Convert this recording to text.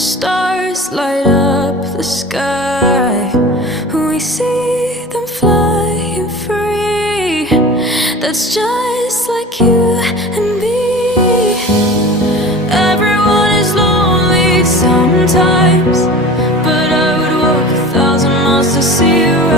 stars light up the sky. We see them flying free. That's just like you and me. Everyone is lonely sometimes, but I would walk 1,000 miles to see you